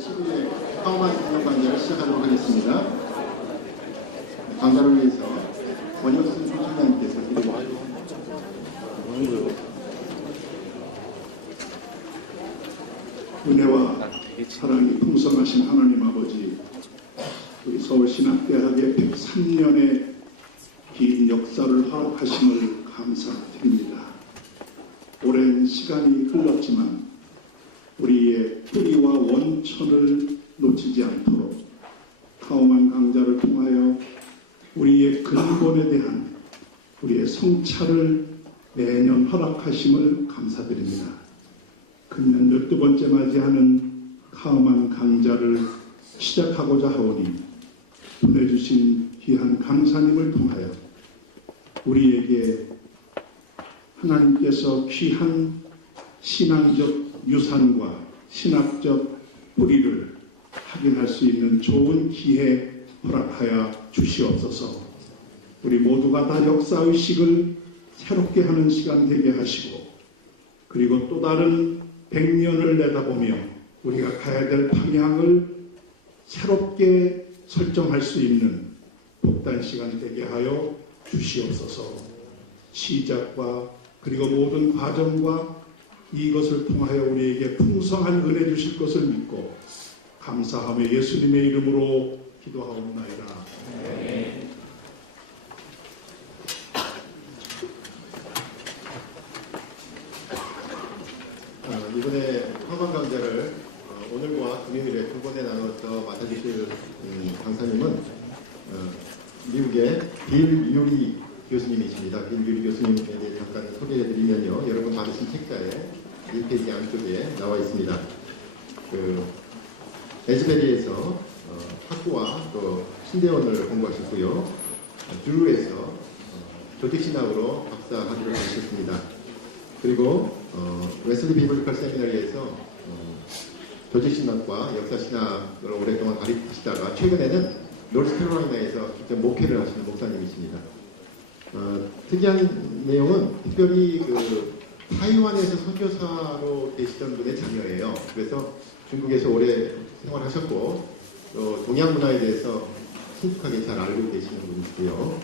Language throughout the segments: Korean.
2011회 카오만 기념관장을 시작하도록 하겠습니다. 강좌를 위해서 원효순 총장님께서 은혜와 사랑이 풍성하신 하나님 아버지, 우리 서울신학대학의 103년의 긴 역사를 허락하심을 감사드립니다. 오랜 시간이 흘렀지만 우리의 뿌리와 원천을 놓치지 않도록 카오만 강좌를 통하여 우리의 근본에 대한 우리의 성찰을 매년 허락하심을 감사드립니다. 금년 12번째 맞이하는 카오만 강좌를 시작하고자 하오니 보내주신 귀한 강사님을 통하여 우리에게 하나님께서 귀한 신앙적 유산과 신학적 뿌리를 확인할 수 있는 좋은 기회 허락하여 주시옵소서. 우리 모두가 다 역사의식을 새롭게 하는 시간 되게 하시고, 그리고 또 다른 100년을 내다보며 우리가 가야 될 방향을 새롭게 설정할 수 있는 복단 시간 되게 하여 주시옵소서. 시작과 그리고 모든 과정과 이것을 통하여 우리에게 풍성한 은혜 주실 것을 믿고 감사하며 예수님의 이름으로 기도하옵나이다. 네. 이번에 카오만 강좌를 오늘과 금요일에 두 번에 나눠서 맡아주실 강사님은 미국의 빌 유리 교수님이십니다. 빌 유리 교수님에 대해 잠깐 소개해드리면요, 여러분 받으신 책자에 1페이지 안쪽에 나와 있습니다. 에즈베리에서 학부와 또 신대원을 공부하셨고요, 주루에서 조직신학으로 박사 학위를 받으셨습니다. 그리고 웨슬리 비블리컬 세미나리에서 조직신학과 역사신학을 오랫동안 가르치시다가 최근에는 노스캐롤라이나에서 직접 목회를 하시는 목사님이십니다. 특이한 내용은 특별히 타이완에서 선교사로 계시던 분의 자녀예요. 그래서 중국에서 오래 생활하셨고 또 동양 문화에 대해서 친숙하게 잘 알고 계시는 분이시고요.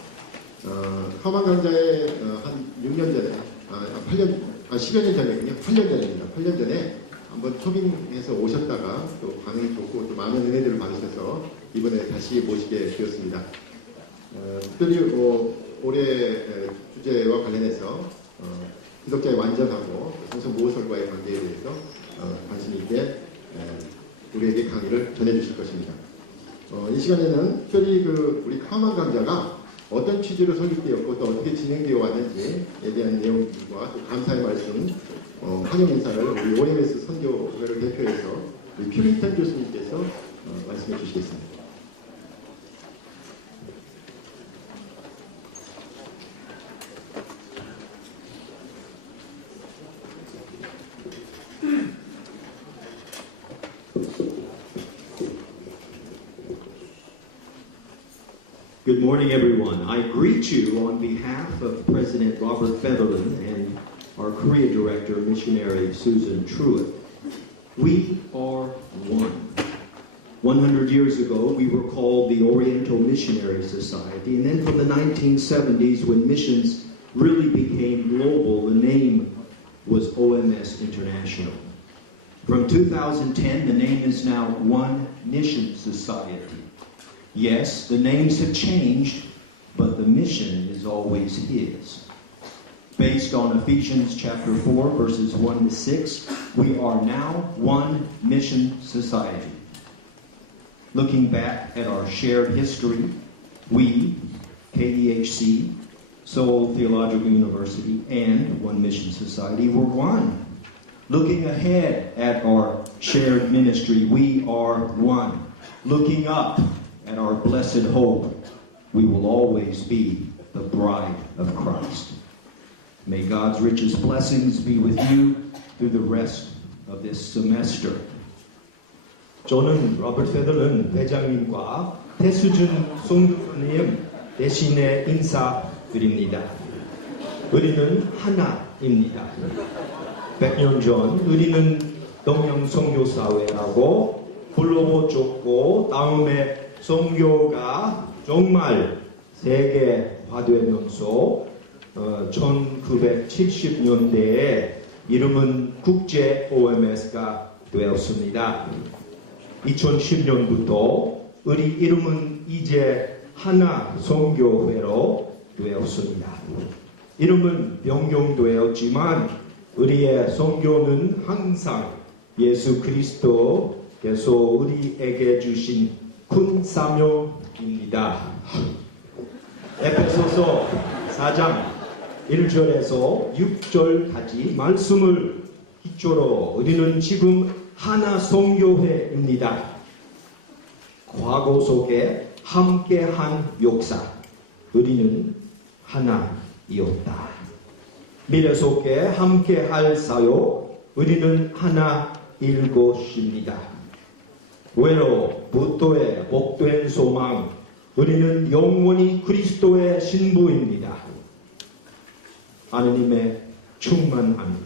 카오만 강좌에 한 6년 전에 10여 년 전이군요. 8년 전입니다. 8년 전에 한번 초빙해서 오셨다가 또 반응이 좋고 또 많은 은혜들을 받으셔서 이번에 다시 모시게 되었습니다. 특별히 올해 주제와 관련해서 기독자의 완전하고 성서 모호설과의 관계에 대해서 관심 있게 우리에게 강의를 전해주실 것입니다. 이 시간에는 특별히 우리 카오만 강좌가 어떤 취지로 설립되었고 또 어떻게 진행되어 왔는지에 대한 내용과 또 감사의 말씀, 환영 인사를 우리 OMS 선교회를 대표해서 우리 퓨리턴 교수님께서 말씀해 주시겠습니다. Good morning, everyone. I greet you on behalf of President Robert Featherland and our Korea Director, Missionary Susan Truitt. We are one. 100 years ago, we were called the Oriental Missionary Society, and then from the 1970s, when missions really became global, the name was OMS International. From 2010, the name is now One Mission Society. Yes, the names have changed, but the mission is always His. Based on Ephesians chapter 4, verses 1 to 6, we are now One Mission Society. Looking back at our shared history, we, KEHC, Seoul Theological University, and One Mission Society were one. Looking ahead at our shared ministry, we are one. Looking up at our blessed hope, we will always be the bride of Christ. May God's richest blessings be with you through the rest of this semester. 저는 로버트 페더런 회장님과 태수준 송교수님 대신에 인사드립니다. 우리는 하나입니다. 100년 전 우리는 동양선교사회라고 불러줬고 다음에 선교가 정말 세계화되면서 1970년대에 이름은 국제 OMS가 되었습니다. 2010년부터 우리 이름은 이제 하나 선교회로 되었습니다. 이름은 변경되었지만 우리의 선교는 항상 예수 그리스도께서 우리에게 주신 큰 사명입니다. 에베소서 4장 1절에서 6절까지 말씀을 기초로 우리는 지금 하나 선교회입니다. 과거 속에 함께한 역사, 우리는 하나이었다. 미래 속에 함께할 사역, 우리는 하나일 것입니다. 외로부터의 복된 소망, 우리는 영원히 그리스도의 신부입니다. 하느님의 충만한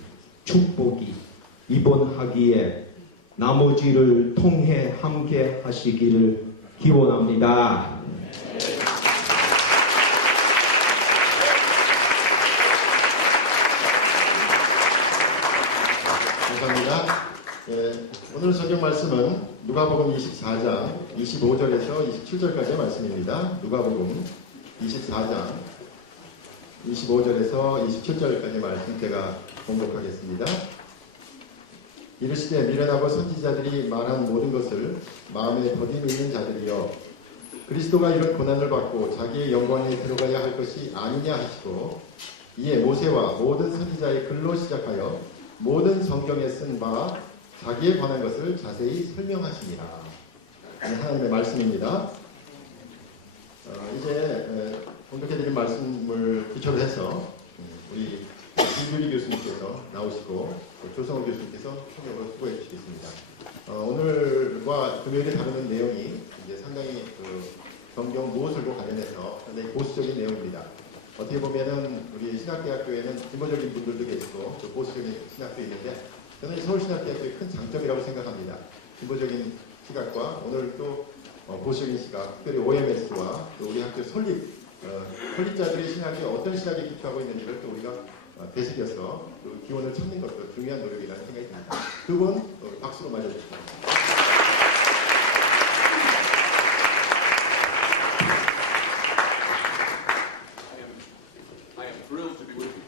축복이 이번 학기에 나머지를 통해 함께 하시기를 기원합니다. 감사합니다. 오늘 성경 말씀은 누가복음 24장 25절에서 27절까지의 말씀입니다. 누가복음 24장 25절에서 27절까지의 말씀 제가 봉독하겠습니다. 이르시되 미련하고 선지자들이 말한 모든 것을 마음에 더디 믿는 자들이여 그리스도가 이런 고난을 받고 자기의 영광에 들어가야 할 것이 아니냐 하시고 이에 모세와 모든 선지자의 글로 시작하여 모든 성경에 쓴 바 자기에 관한 것을 자세히 설명하시니라. 하나님의 말씀입니다. 이제 공독해드린 말씀을 기초로 해서 우리 김규리 교수님께서 나오시고 조성호 교수님께서 통역을 수고해 주시겠습니다. 오늘과 금요일에 다루는 내용이 이제 상당히 성경 무엇을과 관련해서 상당히 보수적인 내용입니다. 어떻게 보면은 우리 신학대학교에는 진보적인 분들도 계시고 또 보수적인 신학도 있는데 저는 서울신학대학교의 큰 장점이라고 생각합니다. 진보적인 시각과 오늘 또 보수적인 시각, 특별히 OMS와 또 우리 학교 설립자들의 신학이 어떤 신학에 기초하고 있는지를 또 우리가 되새겨서 그 기원을 찾는 것도 중요한 노력이라는 생각이 듭니다. 두 분 박수로 맞아주십시오. I am thrilled to be with you.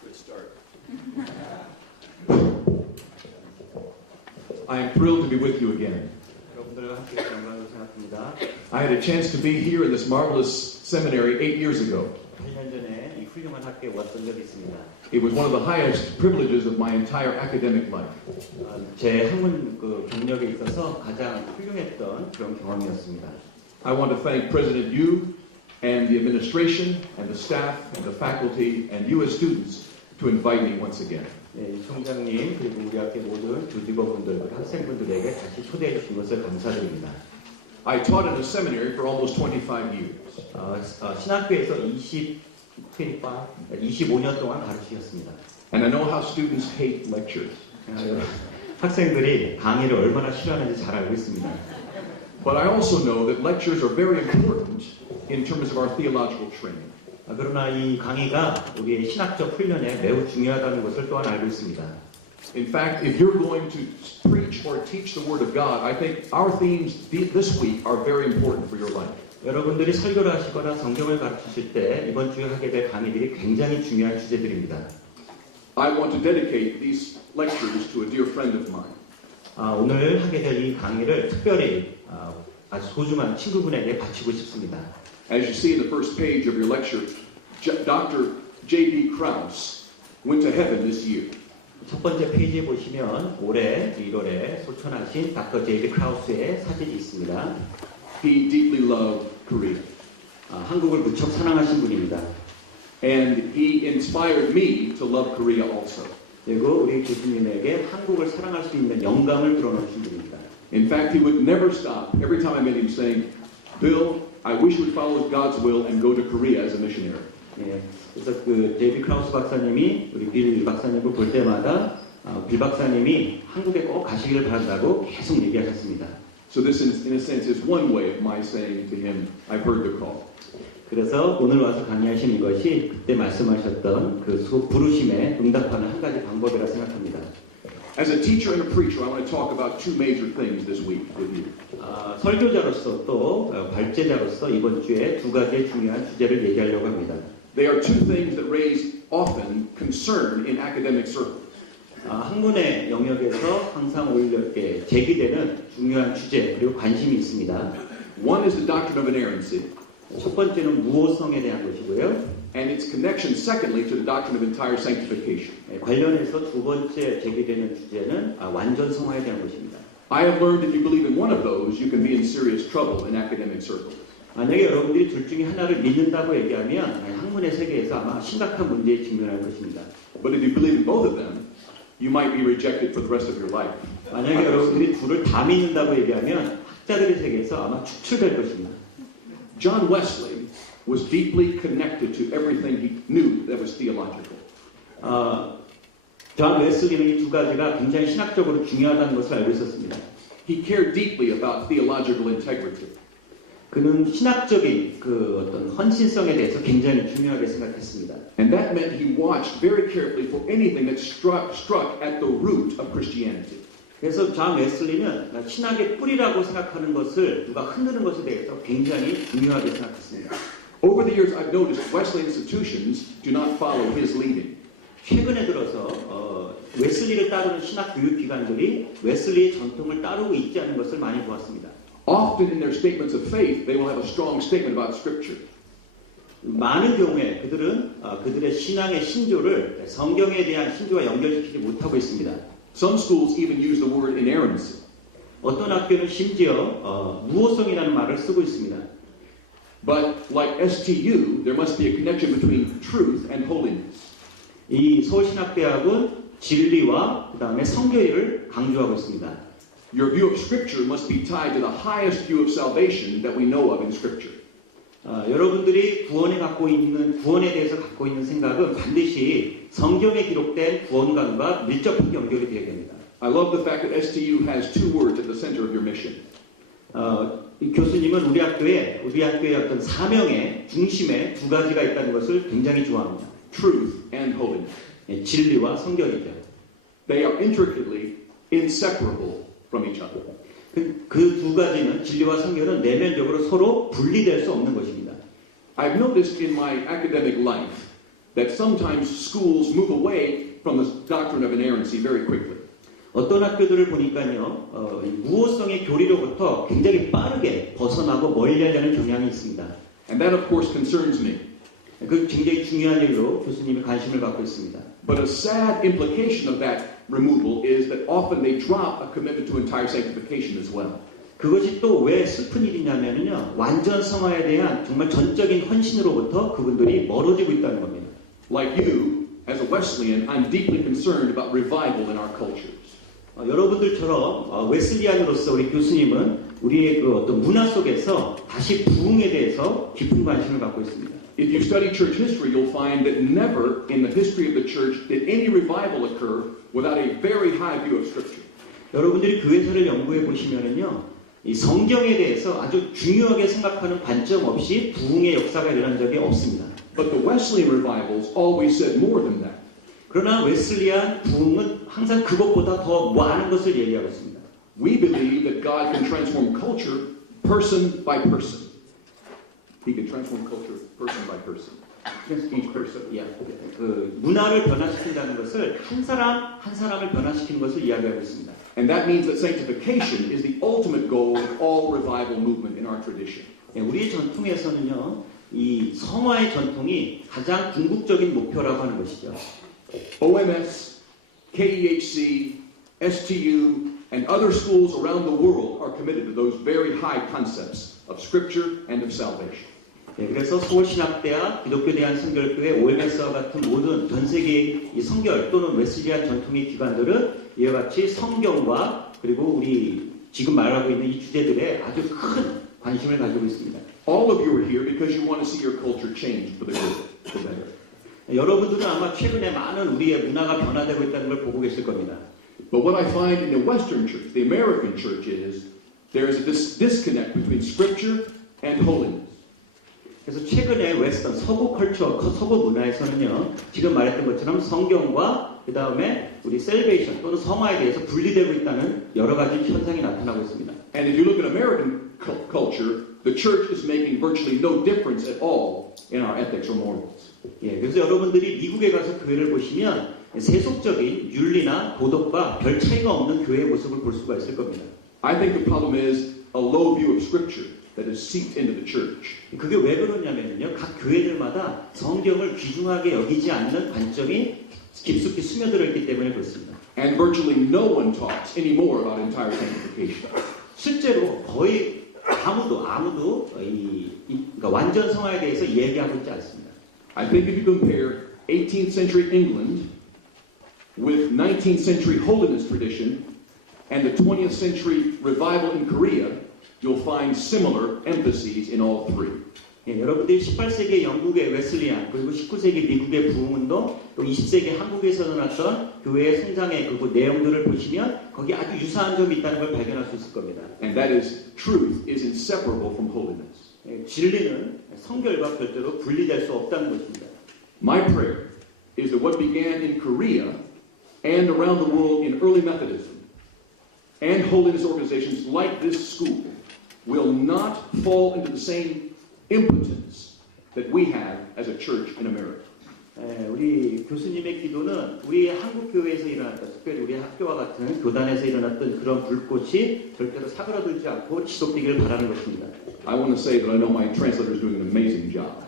Good start. I am thrilled to be with you again. 여러분들과 함께 영광을 생각합니다. I had a chance to be here in this marvelous seminary 8 years ago. 8년 전에 이 훌륭한 학교에 왔던 적이 있습니다. It was one of the highest privileges of my entire academic life. 제 학문 경력에 있어서 가장 훌륭했던 그런 경험이었습니다. I want to thank President Yu and the administration and the staff and the faculty and you as students to invite me once again. 네, 총장님 그리고 우리 학교 모든 교직원분들 그리고 학생분들에게 다시 초대해 주신 것을 감사드립니다. I taught in a seminary for almost 25 years. 신학교에서 25년 동안 가르치셨습니다. And I know how students hate lectures. 학생들이 강의를 얼마나 싫어하는지 잘 알고 있습니다. But I also know that lectures are very important in terms of our theological training. 그러나 이 강의가 우리의 신학적 훈련에 매우 중요하다는 것을 또한 알고 있습니다. In fact, if you're going to preach or teach the Word of God, I think our themes this week are very important for your life. 여러분들이 설교를 하시거나 성경을 가르치실 때 이번 주에 하게 될 강의들이 굉장히 중요한 주제들입니다. I want to dedicate these lectures to a dear friend of mine. 오늘 하게 될 이 강의를 특별히 아주 소중한 친구분에게 바치고 싶습니다. As you see in the first page of your lecture, Dr. J.B. Krause went to heaven this year. 첫 번째 페이지에 보시면 올해 1월에 소천하신 닥터 제이비 크라우스의 사진이 있습니다. He deeply loved Korea. 한국을 무척 사랑하신 분입니다. And he inspired me to love Korea also. 그리고 우리 교수님에게 한국을 사랑할 수 있는 영감을 불어넣으신 분입니다. In fact, he would never stop every time I met him saying, Bill, I wish you would follow God's will and go to Korea as a missionary. 예, 그래서 그 제이비 크라우스 박사님이 우리 빌 박사님을 볼 때마다 빌 박사님이 한국에 꼭 가시기를 바란다고 계속 얘기하셨습니다. So this, in a sense, is one way of my saying to him, I've heard the call. 그래서 오늘 와서 강의하시는 것이 그때 말씀하셨던 그 부르심에 응답하는 한 가지 방법이라 생각합니다. As a teacher and a preacher, I want to talk about two major things this week with you. 설교자로서 또 발제자로서 이번 주에 두 가지의 중요한 주제를 얘기하려고 합니다. They are two things that raise often concern in academic circles. 학문의 영역에서 항상 오히려 제기되는 중요한 주제 그리고 관심이 있습니다. One is the doctrine of inerrancy, 첫 번째는 무호성에 대한 것이고요. and its connection, secondly, to the doctrine of entire sanctification. 관련해서 두 번째 제기되는 주제는 완전 성화에 대한 것입니다. I have learned if you believe in one of those, you can be in serious trouble in academic circles. 만약에 여러분들이 둘 중에 하나를 믿는다고 얘기하면 학문의 세계에서 아마 심각한 문제에 직면할 것입니다. But if you believe in both of them, you might be rejected for the rest of your life. 만약에 여러분들이 둘을 다 믿는다고 얘기하면 학자들의 세계에서 아마 축출될 것입니다. John Wesley was deeply connected to everything he knew that was theological. 존 웨슬리는 이 두 가지가 굉장히 신학적으로 중요하다는 것을 알고 있었습니다. He cared deeply about theological integrity. 그는 신학적인 어떤 헌신성에 대해서 굉장히 중요하게 생각했습니다. And that meant he watched very carefully for anything that struck at the root of Christianity. 그래서 존 웨슬리는 신학의 뿌리라고 생각하는 것을 누가 흔드는 것에 대해서 굉장히 중요하게 생각했습니다. Over the years, I've noticed Wesleyan institutions do not follow his leading. 최근에 들어서 웨슬리를 따르는 신학 교육 기관들이 웨슬리의 전통을 따르고 있지 않은 것을 많이 보았습니다. Often in their statements of faith, they will have a strong statement about Scripture. 많은 경우에 그들은 그들의 신앙의 신조를 성경에 대한 신조와 연결시키지 못하고 있습니다. Some schools even use the word inerrancy. 어떤 학교는 심지어 무호성이라는 말을 쓰고 있습니다. But like STU, there must be a connection between truth and holiness. 이 서울신학대학은 진리와 그 다음에 성결을 강조하고 있습니다. Your view of Scripture must be tied to the highest view of salvation that we know of in Scripture. 여러분들이 구원에 대해서 갖고 있는 생각은 반드시 성경에 기록된 구원관과 밀접하게 연결이 되어야 됩니다. I love the fact that STU has two words at the center of your mission. 이 교수님은 우리 학교의 어떤 사명의 중심에 두 가지가 있다는 것을 굉장히 좋아합니다. Truth and holiness. 진리와 성결이죠. They are intricately inseparable from each other. 그 두 가지는 진리와 성결은 내면적으로 서로 분리될 수 없는 것입니다. I've noticed in my academic life that sometimes schools move away from the doctrine of inerrancy very quickly. 어떤 학교들을 보니까요, 무호성의 교리로부터 굉장히 빠르게 벗어나고 멀리하려는 경향이 있습니다. And that of course concerns me. 그 굉장히 중요한 일로 교수님이 관심을 갖고 있습니다. But a sad implication of that removal is that often they drop a commitment to entire sanctification as well. 그것이 또 왜 슬픈 일이냐면요, 완전 성화에 대한 정말 전적인 헌신으로부터 그분들이 멀어지고 있다는 겁니다. Like you, as a Wesleyan, I'm deeply concerned about revival in our cultures. 여러분들처럼 웨슬리안으로서 우리 교수님은 우리의 어떤 문화 속에서 다시 부흥에 대해서 깊은 관심을 갖고 있습니다. If you study church history, you'll find that never in the history of the church did any revival occur without a very high view of Scripture. 여러분들이 교회사를 연구해 보시면은요, 이 성경에 대해서 아주 중요하게 생각하는 관점 없이 부흥의 역사가 일어난 적이 없습니다. But the Wesleyan revivals always said more than that. 그러나 웨슬리안 부흥은 항상 그것보다 더 많은 것을 얘기하고 있습니다. We believe that God can transform culture person by person. He can transform culture person by person. Each person. 그 문화를 변화시킨다는 것을 한 사람을 변화시키는 것을 이야기하고 있습니다. And that means that sanctification is the ultimate goal of all revival movement in our tradition. 우리 전통에서는요, 이 성화의 전통이 가장 궁극적인 목표라고 하는 것이죠. OMS, KEHC, STU, and other schools around the world are committed to those very high concepts of Scripture and of salvation. 그래서 서울신학대학, 기독교대한성결교회, OMS와 같은 모든 전 세계의 이 성결 또는 웨슬리안 전통의 기관들은 이와 같이 성경과 그리고 우리 지금 말하고 있는 이 주제들에 아주 큰 관심을 가지고 있습니다. All of you are here because you want to see your culture change for the good, for better. 여러분들은 아마 최근에 많은 우리의 문화가 변화되고 있다는 걸 보고 계실 겁니다. But what I find in the Western church, the American church, is there is a disconnect between Scripture and holiness. 그래서 최근에 웨스턴 서구 컬처, 서구 문화에서는요, 지금 말했던 것처럼 성경과 그 다음에 우리 셀베이션 또는 성화에 대해서 분리되고 있다는 여러 가지 현상이 나타나고 있습니다. And if you look at American culture, the church is making virtually no difference at all in our ethics or morals. 예, 그래서 여러분들이 미국에 가서 교회를 보시면 세속적인 윤리나 도덕과 별 차이가 없는 교회의 모습을 볼 수가 있을 겁니다. I think the problem is a low view of Scripture that is seeped into the church. 그게 왜 그러냐면요, 각 교회들마다 성경을 귀중하게 여기지 않는 관점이 깊숙이 스며들어 있기 때문에 그렇습니다. And virtually no one talks anymore about entire sanctification. 실제로 거의 아무도 그러니까 완전 성화에 대해서 얘기하고 있지 않습니다. I think if you compare 18th century England with 19th century holiness tradition and the 20th century revival in Korea, you'll find similar emphases in all three. 예, 여러분들이 18세기 영국의 웨슬리안 그리고 19세기 미국의 부흥운동 또 20세기 한국에서 일어났던 교회의 성장의 그 내용들을 보시면 거기 아주 유사한 점이 있다는 걸 발견할 수 있을 겁니다. And that is, truth is inseparable from holiness. 예, 진리는 성결과 별도로 분리될 수 없다는 것입니다. My prayer is that what began in Korea and around the world in early Methodism and holiness organizations like this school will not fall into the same impotence that we have as a church in America. 우리 교수님의 기도는 우리 한국 교회에서 일어났던, 특별히 우리 학교와 같은 교단에서 일어났던 그런 불꽃이 절대로 사그라들지 않고 지속되기를 바라는 것입니다. I want to say that I know my translator is doing an amazing job.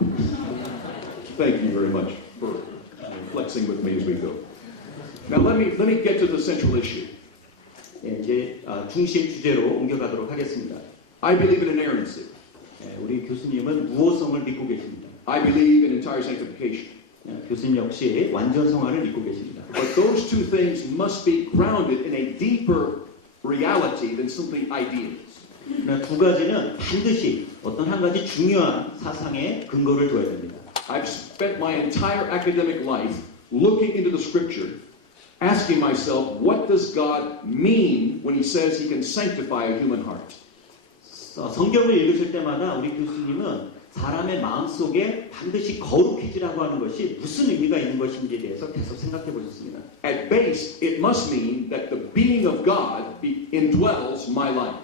Thank you very much for flexing with me as we go. Now let me get to the central issue. 예, 이제 중심 주제로 옮겨가도록 하겠습니다. I believe in inerrancy. 우리 교수님은 무호성을 믿고 계십니다. I believe in entire sanctification. 교수님 역시 완전 성화를 믿고 계십니다. But those two things must be grounded in a deeper reality than simply ideas. 그러나 두 가지는 반드시 어떤 한 가지 중요한 사상에 근거를 둬야 됩니다. I've spent my entire academic life looking into the scripture, asking myself, what does God mean when he says he can sanctify a human heart? 성경을 읽으실 때마다 우리 교수님은 사람의 마음속에 반드시 거룩해지라고 하는 것이 무슨 의미가 있는 것인지에 대해서 계속 생각해 보셨습니다. At base, it must mean that the being of God indwells my life.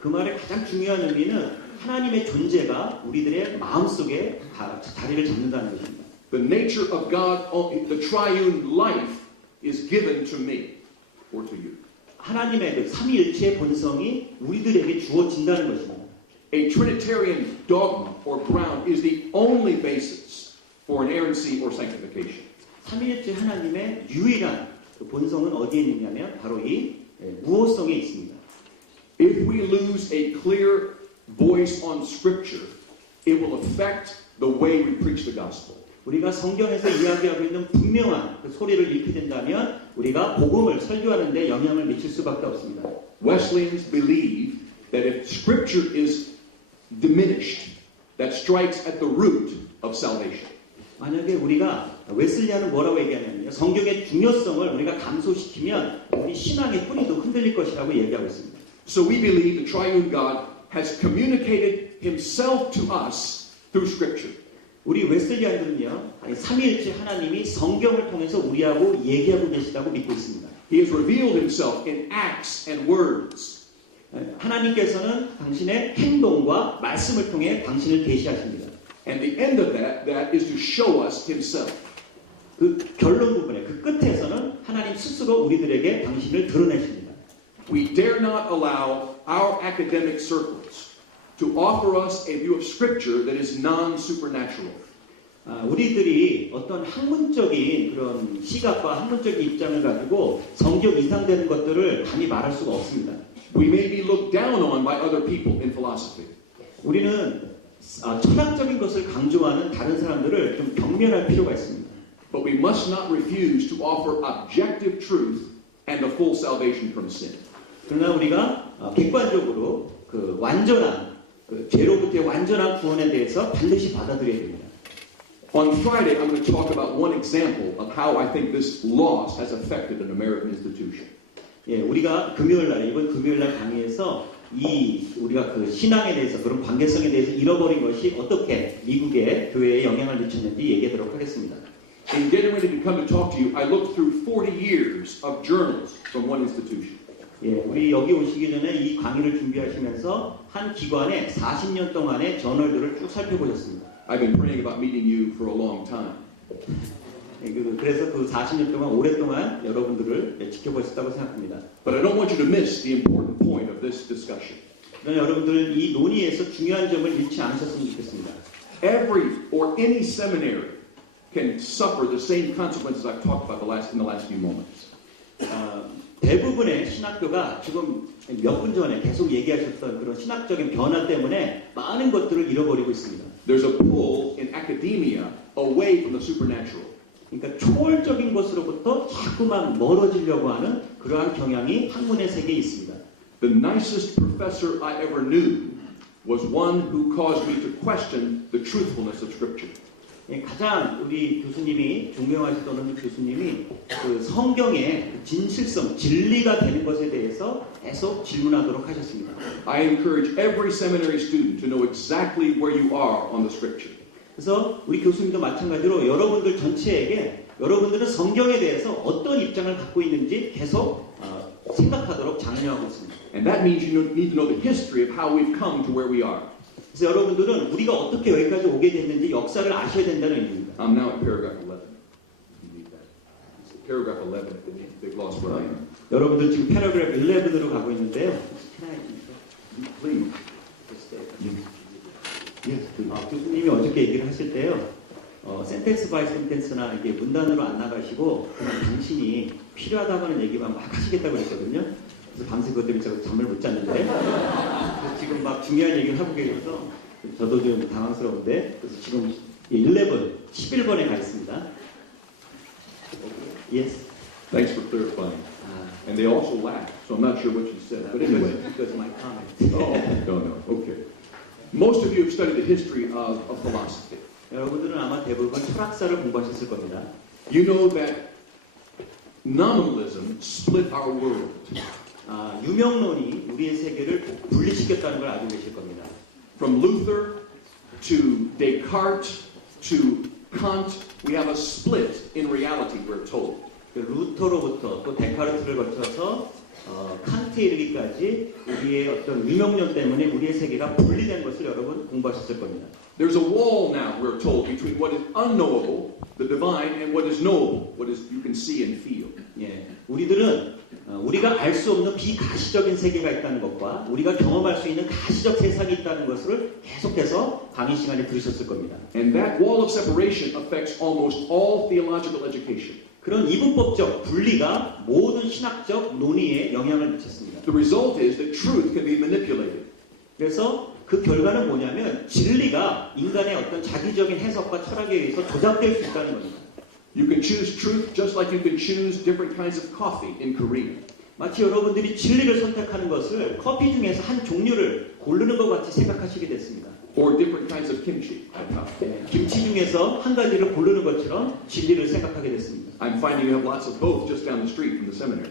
그 말의 가장 중요한 의미는 하나님의 존재가 우리들의 마음속에 자리를 잡는다는 것입니다. The nature of God, the triune life is given to me or to you. 하나님의 그 삼위일체의 본성이 우리들에게 주어진다는 것입니다. A Trinitarian dogma or ground is the only basis for inerrancy or sanctification. 삼위일체 하나님의 유일한 그 본성은 어디에 있느냐면 바로 이 무호성에 있습니다. If we lose a clear voice on Scripture, it will affect the way we preach the gospel. 우리가 성경에서 이야기하고 있는 분명한 그 소리를 잃게 된다면 우리가 복음을 설교하는 데 영향을 미칠 수밖에 없습니다. Wesleyans believe that if Scripture is diminished, that strikes at the root of salvation. 만약에 우리가 웨슬리안은 뭐라고 얘기하냐면요. 성경의 중요성을 우리가 감소시키면 우리 신앙의 뿌리도 흔들릴 것이라고 얘기하고 있습니다. So we believe the triune God has communicated himself to us through Scripture. 우리 웨슬리안들은요, 삼위일체 하나님이 성경을 통해서 우리하고 얘기하고 계시다고 믿고 있습니다. He has revealed himself in acts and words. 하나님께서는 당신의 행동과 말씀을 통해 당신을 계시하십니다. And the end of that is to show us himself. 그 결론 부분에 그 끝에서는 하나님 스스로 우리들에게 당신을 드러내십니다. We dare not allow our academic circles to offer us a view of Scripture that is non-supernatural. 우리들이 어떤 학문적인 그런 시각과 학문적인 입장을 가지고 성경 이상되는 것들을 감히 말할 수가 없습니다. We may be looked down on by other people in philosophy. 우리는 철학적인 것을 강조하는 다른 사람들을 좀 경멸할 필요가 있습니다. But we must not refuse to offer objective truth and a full salvation from sin. 그러나 우리가 객관적으로 죄로부터의 완전한 구원에 대해서 반드시 받아들여야 됩니다. On Friday, I'm going to talk about one example of how I think this loss has affected an American institution. 예, 우리가 이번 금요일 날 강의에서 우리가 그 신앙에 대해서 그런 관계성에 대해서 잃어버린 것이 어떻게 미국의 교회에 영향을 미쳤는지 얘기하도록 하겠습니다. In getting ready to come to talk to you, I looked through 40 years of journals from one institution. 예, 우리 여기 오시기 전에 이 강의를 준비하시면서 한 기관의 40년 동안의 저널들을 쭉 살펴보셨습니다. I've been praying about meeting you for a long time. 예, 그래서 그 40년 동안 오랫동안 여러분들을 지켜보셨다고 생각합니다. But I don't want you to miss the important point of this discussion. 그러나 여러분들 이 논의에서 중요한 점을 잃지 않으셨으면 좋겠습니다. Every or any seminary can suffer the same consequences I've talked about in the last few moments. 대부분의 신학교가 지금 몇 분 전에 계속 얘기하셨던 그런 신학적인 변화 때문에 많은 것들을 잃어버리고 있습니다. There's a pull in academia away from the supernatural. 그러니까 초월적인 것으로부터 자꾸만 멀어지려고 하는 그러한 경향이 학문의 세계에 있습니다. The nicest professor I ever knew was one who caused me to question the truthfulness of Scripture. 가장 우리 교수님이 존경하시던 교수님이 그 성경의 진실성, 진리가 되는 것에 대해서 계속 질문하도록 하셨습니다. I encourage every seminary student to know exactly where you are on the Scripture. 그래서 우리 교수님도 마찬가지로 여러분들 전체에게 여러분들은 성경에 대해서 어떤 입장을 갖고 있는지 계속 생각하도록 장려하고 있습니다. And that means you need to know the history of how we've come to where we are. 그래서 여러분들은 우리가 어떻게 여기까지 오게 됐는지 역사를 아셔야 된다는 의미입니다. I'm now at paragraph 11. Paragraph 11, they've lost where I am. 여러분들 지금 패러그래프 11으로 가고 있는데요. Please. 교수님이 어저께 얘기를 하실 때요. 센텐스 바이 센텐스나 이게 문단으로 안 나가시고 그냥 당신이 필요하다고 하는 얘기만 막 하시겠다고 했거든요. 그래서 밤새 그것 때문에 제가 잠을 못 잤는데 그래서 지금 막 중요한 얘기를 하고 계셔서 저도 좀 당황스러운데 그래서 지금 11번에 가 있습니다. Yes. Thanks for clarifying. And they also laughed, so I'm not sure what you said. But anyway. Because my comment. Oh, no, okay. Most of you have studied the history of philosophy. 여러분들은 아마 대부분 철학사를 공부하셨을 겁니다. You know that nominalism split our world. 유명론이 우리의 세계를 분리시켰다는 걸 알고 계실 겁니다. From Luther to Descartes to Kant, we have a split in reality, we're told. 루터로부터 또 데카르트를 거쳐서 칸트에 이르기까지 우리의 어떤 유명론 때문에 우리의 세계가 분리된 것을 여러분 공부하셨을 겁니다. There's a wall now, we're told, between what is unknowable, the divine, and what is knowable, what is you can see and feel. 예, 우리들은 우리가 알 수 없는 비가시적인 세계가 있다는 것과 우리가 경험할 수 있는 가시적 세상이 있다는 것을 계속해서 강의 시간에 들으셨을 겁니다. And that wall of separation affects almost all theological education. 그런 이분법적 분리가 모든 신학적 논의에 영향을 미쳤습니다. The result is that truth can be manipulated. 그래서 그 결과는 뭐냐면 진리가 인간의 어떤 자기적인 해석과 철학에 의해서 조작될 수 있다는 겁니다. You can choose truth just like you can choose different kinds of coffee in Korea. 마치 여러분들이 진리를 선택하는 것을 커피 중에서 한 종류를 고르는 것 같이 생각하시게 됐습니다. Or different kinds of kimchi. 김치 중에서 한 가지를 고르는 것처럼 진리를 생각하게 됐습니다. I'm finding you have lots of both just down the street from the seminary.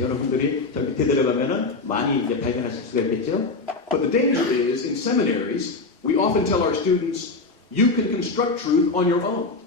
여러분들이 저 밑에 들어가면은 많이 이제 발견하실 수가 있겠죠. But the danger is in seminaries, we often tell our students, you can construct truth on your own.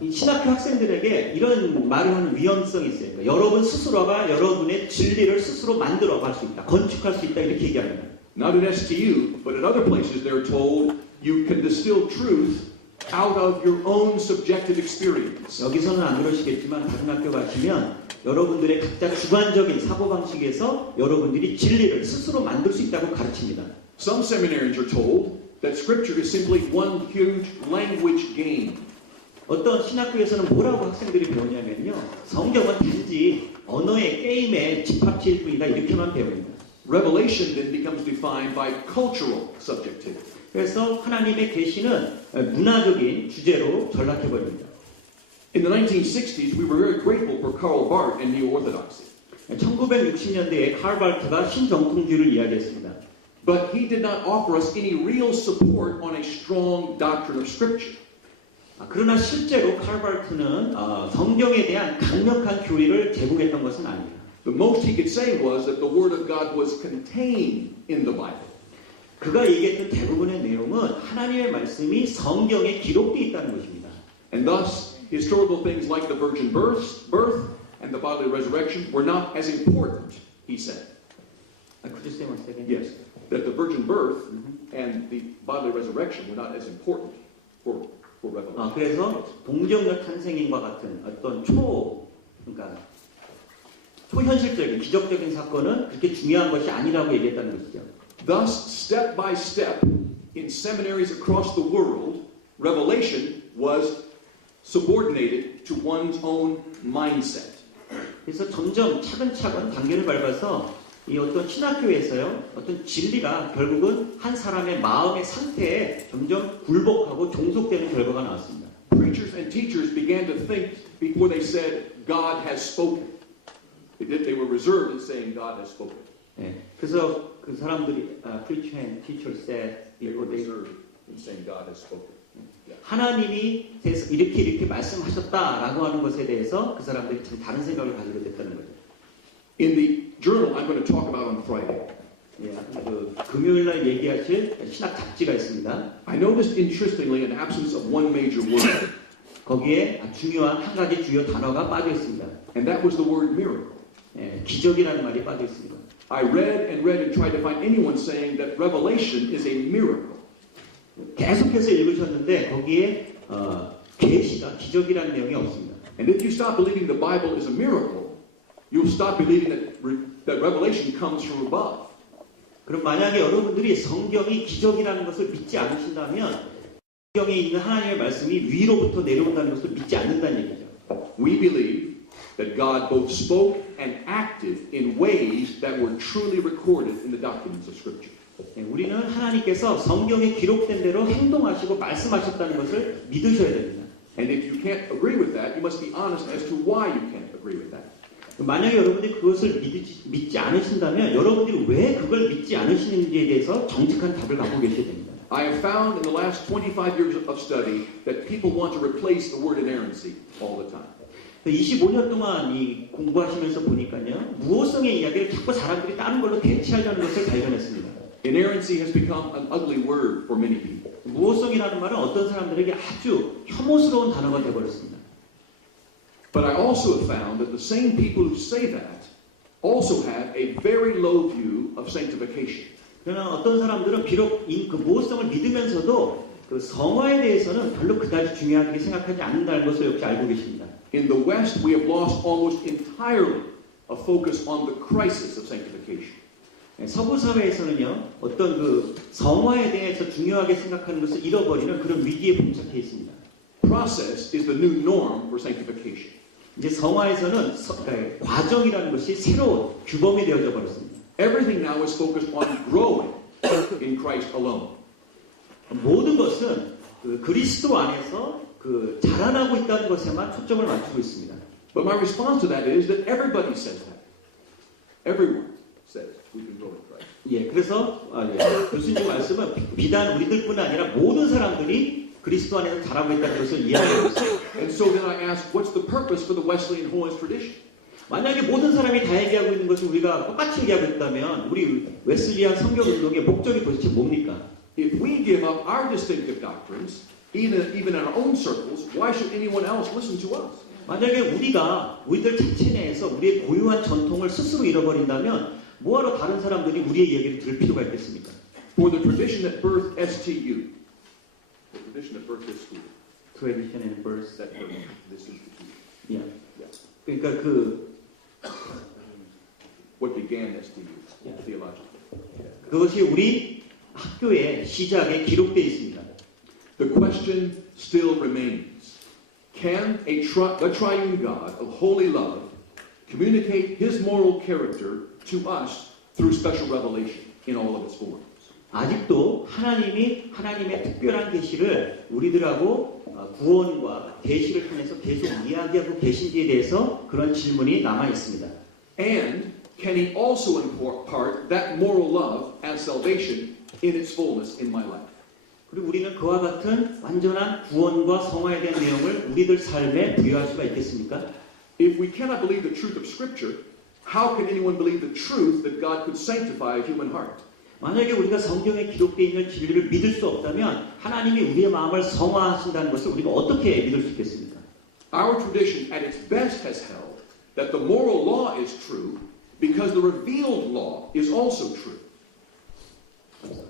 이 신학교 학생들에게 이런 말을 하는 위험성이 있어요. 그러니까 여러분 스스로가 여러분의 진리를 스스로 만들어갈 수 있다, 건축할 수 있다 이렇게 얘기합니다. Not at STU, but at other places they're told you can distill truth out of your own subjective experience. 여기서는 안 그러시겠지만 다른 학교 가시면 여러분들의 각자 주관적인 사고방식에서 여러분들이 진리를 스스로 만들 수 있다고 가르칩니다. Some seminarians are told that scripture is simply one huge language game. 어떤 신학교에서는 뭐라고 학생들이 배우냐면요. 성경은 단지 언어의 게임의 집합체일 뿐이다 이렇게만 배웁니다. Revelation then becomes defined by cultural subjectivity. 그래서 하나님의 계시는 문화적인 주제로 전락해버립니다. In the 1960s, we were very grateful for Karl Barth and neo-orthodoxy. 1960년대에 칼 바르트가 신정통주의를 이야기했습니다. but he did not offer us any real support on a strong doctrine of Scripture. 그러나 실제로 칼바르트는 성경에 대한 강력한 교리를 제공했던 것은 아닙니다. The most he could say was that the Word of God was contained in the Bible. 그가 얘기했던 대부분의 내용은 하나님의 말씀이 성경에 기록되어 있다는 것입니다. And thus, historical things like the virgin birth and the bodily resurrection were not as important, he said. Could you say one second? Yes, that the virgin birth and the bodily resurrection were not as important for Revelation. 그래서 동정녀 탄생인과 같은 어떤 그러니까 초현실적인 기적적인 사건은 그렇게 중요한 것이 아니라고 얘기했다는 것이죠. Thus, step by step, in seminaries across the world, revelation was subordinated to one's own mindset. 그래서 점점 차근차근 단계를 밟아서 이 어떤 신학교에서요, 어떤 진리가 결국은 한 사람의 마음의 상태에 점점 굴복하고 종속되는 결과가 나왔습니다. Preachers and teachers began to think before they said, God has spoken. They were reserved in saying, God has spoken. 네, 그래서 그 사람들이 preacher and teacher said They were reserved in saying, God has spoken. 하나님이 이렇게 말씀하셨다라고 하는 것에 대해서 그 사람들이 참 다른 생각을 가지게 됐다는 거죠. In the journal I'm going to talk about on Friday, 예, 금요일 날 얘기하실 신학 잡지가 있습니다. I noticed interestingly an absence of one major word, 거기에 중요한 한 가지 주요 단어가 빠져 있습니다. and that was the word miracle. 예, 기적이라는 말이 빠져 있습니다. I read and tried to find anyone saying that revelation is a miracle. 계속해서 읽으셨는데 거기에 계시다, 기적이라는 내용이 없습니다. And if you stop believing the Bible is a miracle, you'll stop believing that revelation comes from above. 그럼 만약에 여러분들이 성경이 기적이라는 것을 믿지 않으신다면 성경에 있는 하나님의 말씀이 위로부터 내려온다는 것을 믿지 않는다는 얘기죠. We believe that God both spoke and acted in ways that were truly recorded in the documents of Scripture. 우리는 하나님께서 성경에 기록된 대로 행동하시고 말씀하셨다는 것을 믿으셔야 됩니다. And if you can't agree with that, you must be honest as to why you can't agree with that. 만약에 여러분들이 그것을 믿지 않으신다면 여러분들이 왜 그걸 믿지 않으시는지에 대해서 정직한 답을 갖고 계셔야 됩니다. I have found in the last 25 years of study that people want to replace the word inerrancy all the time. 25년 동안 이 공부하시면서 보니까요, 무호성의 이야기를 자꾸 사람들이 다른 걸로 대체하려는 것을 발견했습니다. Inerrancy has become an ugly word for many people. 무호성이라는 말은 어떤 사람들에게 아주 혐오스러운 단어가 되어버렸습니다. But I also have found that the same people who say that also have a very low view of sanctification. 그러나 어떤 사람들은 비록 그 무호성을 믿으면서도 그 성화에 대해서는 별로 그다지 중요하게 생각하지 않는다는 것을 역시 알고 계십니다. In the West, we have lost almost entirely a focus on the crisis of sanctification. 서구 사회에서는요, 어떤 그 성화에 대해서 중요하게 생각하는 것을 잃어버리는 그런 위기에 봉착해 있습니다. Process is the new norm for sanctification. 이제 성화에서는 과정이라는 것이 새로운 규범이 되어져 버렸습니다. Everything now is focused on growing in Christ alone. 모든 것은 그 그리스도 안에서 그 자라나고 있다는 것에만 초점을 맞추고 있습니다. But my response to that is that everybody says that. Everyone says we can grow in Christ. 예, 그래서 교수님 말씀은 비단 우리들뿐 아니라 모든 사람들이 그리스도 안에서 자라고 있다는 것을 이해하고 있어요. And so then I ask, what's the purpose for the Wesleyan Holiness tradition? 만약에 모든 사람이 다 얘기하고 있는 것을 우리가 똑같이 얘기하고 있다면 우리 웨슬리안 성경 운동의 목적이 도대체 뭡니까? If we give up our distinctive doctrines, even in our own circles, why should anyone else listen to us? 만약에 우리들 자체 내에서 우리의 고유한 전통을 스스로 잃어버린다면 뭐하러 다른 사람들이 우리의 얘기를 들을 필요가 있겠습니까? For the tradition that birthed STU, the tradition that birthed this school, Tradition and birth. that birthed this institution, 예. yes. 그러니까 What began STU, theologically. 그것이 우리 학교의 시작에 기록되어 있습니다. The question still remains. Can the triune God of holy love communicate his moral character to us through special revelation in all of its forms? 아직도 하나님이 하나님의 특별한 계시를 우리들하고 구원과 계시를 통해서 계속 이야기하고 계신지에 대해서 그런 질문이 남아 있습니다. And can He also impart that moral love as salvation in its fullness in my life? 그리고 우리는 그와 같은 완전한 구원과 성화에 대한 내용을 우리들 삶에 부여할 수가 있겠습니까? If we cannot believe the truth of Scripture, how can anyone believe the truth that God could sanctify a human heart? 만약에 우리가 성경에 기록되어 있는 진리를 믿을 수 없다면 하나님이 우리의 마음을 성화하신다는 것을 우리가 어떻게 믿을 수 있겠습니까? Our tradition at its best has held that the moral law is true because the revealed law is also true.